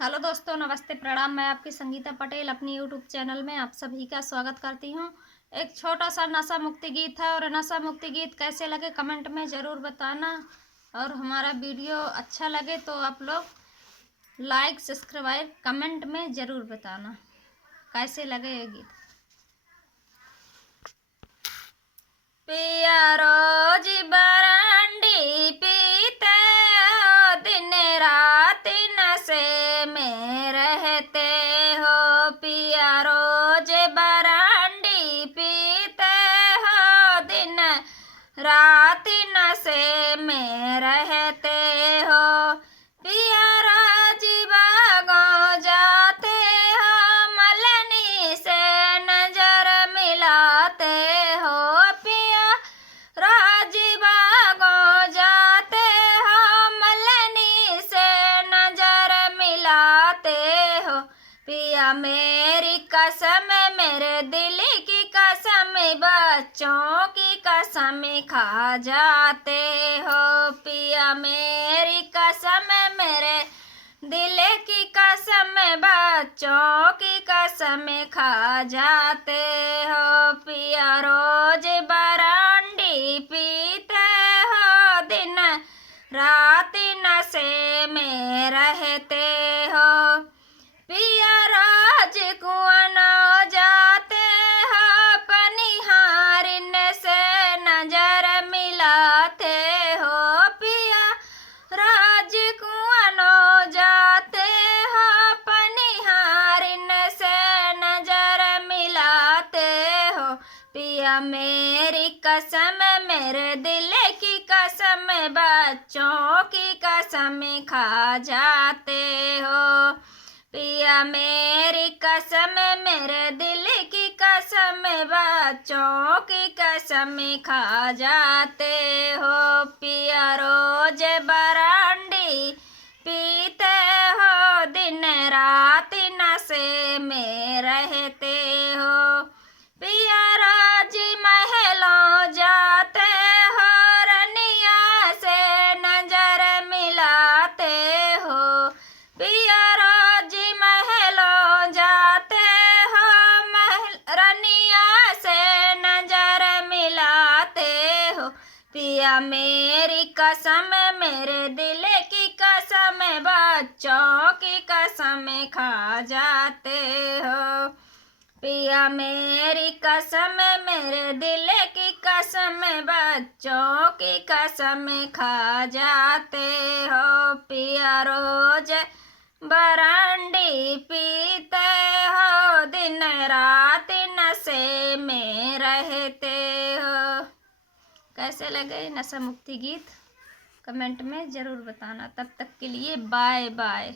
Hello दोस्तों, नमस्ते, प्रणाम। मैं आपकी संगीता पटेल अपनी यूट्यूब चैनल में आप सभी का स्वागत करती हूँ। एक छोटा सा नशा मुक्ति गीत है और नशा मुक्ति गीत कैसे लगे कमेंट में ज़रूर बताना। और हमारा वीडियो अच्छा लगे तो आप लोग लाइक सब्सक्राइब कमेंट में ज़रूर बताना कैसे लगे ये गीत। पिया रोज बरांडी पीते हो, दिन रात नशे में रहते हो। पिया रोज बरांडी पीते हो, दिन रात नशे में रहते हो। पिया रोज बागों जाते हो, मलनी से नजर मिलाते हो। पिया मेरी कसम, मेरे दिल की कसम, बच्चों की कसम खा जाते हो। पिया मेरी कसम, मेरे दिल की कसम, बच्चों की कसम खा जाते हो। पिया रोज बरांडी पीते हो, दिन रात नशे में रहते हो। पिया रोज कुआं जाते हो, पनिहारिन से नजर मिलाते हो। पिया रोज कुआं जाते हो, पनिहारिन से नजर मिलाते हो। पिया मेरी कसम, मेरे दिल की कसम, बच्चों की कसम खा जाते हो। पिया मेरी कसम, मेरे दिल की कसम, बच्चों की कसम खा जाते हो। पिया रोज बरांडी पीते हो, दिन रात नशे में रहते हो। पिया रोज महलों जाते हो, रनिया से नजर मिलाते हो। पिया पिया मेरी कसम, मेरे दिल की कसम, बच्चों की कसम खा जाते हो। पिया मेरी कसम, मेरे दिल की कसम, बच्चों की कसम खा जाते हो। पिया रोज बरांडी पीते हो, दिन रात नशे में रहते हो। कैसे लगे नशा मुक्ति गीत कमेंट में ज़रूर बताना। तब तक के लिए बाय बाय।